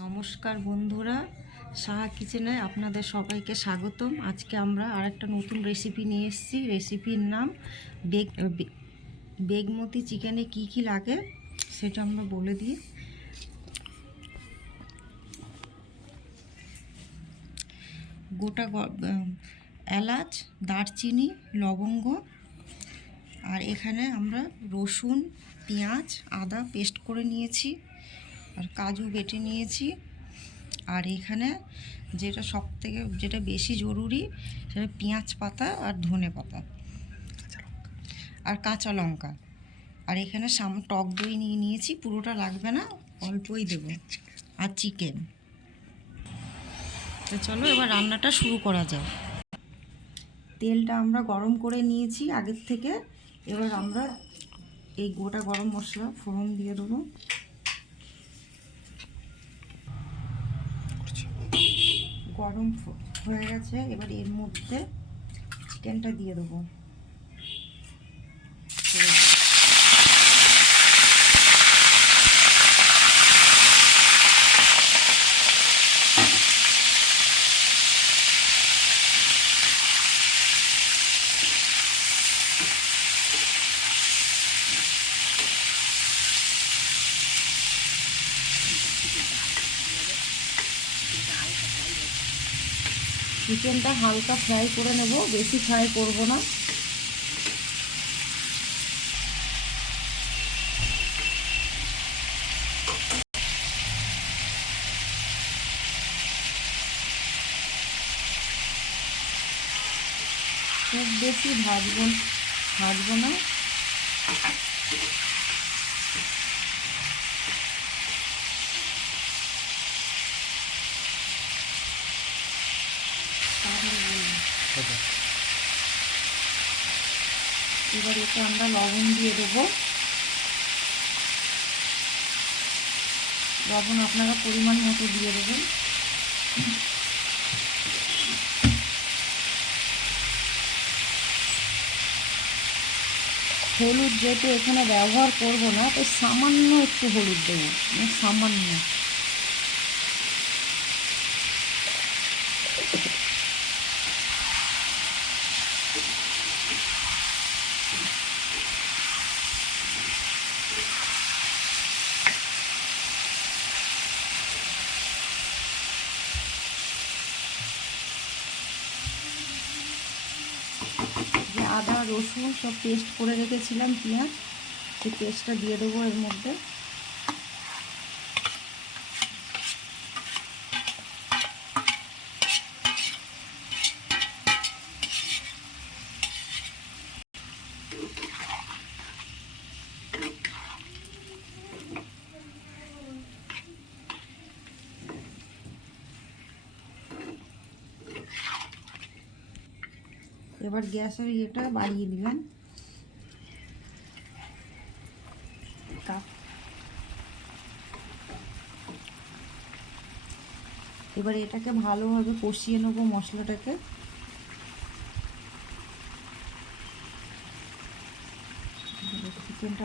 নমস্কার বন্ধুরা, সাহা কিচেনে আপনাদের সবাইকে স্বাগতম। আজকে আমরা আরেকটা নতুন রেসিপি নিয়ে এসেছি। রেসিপির নাম বেগমতি চিকেনে কি কি লাগে সেটা আমরা বলে দিই। গোটা এলাচ, দারচিনি, লবঙ্গ, আর এখানে আমরা রসুন, পেঁয়াজ, আদা পেস্ট করে নিয়েছি, আর কাজু বেটে নিয়েছি। আর এখানে যেটা বেশি জরুরি সেটা পেঁয়াজ পাতা আর ধনে পাতা আর কাঁচা লঙ্কা। আর এখানে টক দই নিয়ে নিয়েছি, পুরোটা লাগবে না, অল্পই দেব, আর চিকেন। তো চলো এবার রান্নাটা শুরু করা যায়। তেলটা আমরা গরম করে নিয়েছি আগের থেকে। এবার আমরা এই গোটা গরম মশলা ফোড়ন দিয়ে দেবো। গরম হয়ে গেছে, এবার এর মধ্যে চিকেনটা দিয়ে দেবো। চিকেনটা হালকা ফ্রাই করে নেব, বেশি ফ্রাই করব না। খুব বেশি ভাজবো না। এবার এতে আমরা লবণ দিয়ে দেবো। লবণ আপনারা পরিমাণ মতো দিয়ে দেবেন। হলুদ যেহেতু এখানে ব্যবহার করব না, তাই সামান্য একটু হলুদ দেবো, সামান্য। যে আদা রসুন সব পেস্ট করে রেখেছিলাম, পেঁয়াজ, সেই পেস্টটা দিয়ে দেবো এর মধ্যে। এবার গ্যাসের ইয়েটা বাড়িয়ে দিবেন। এবার এটাকে ভালোভাবে কষিয়ে নেব, মশলাটাকে। চিকেনটা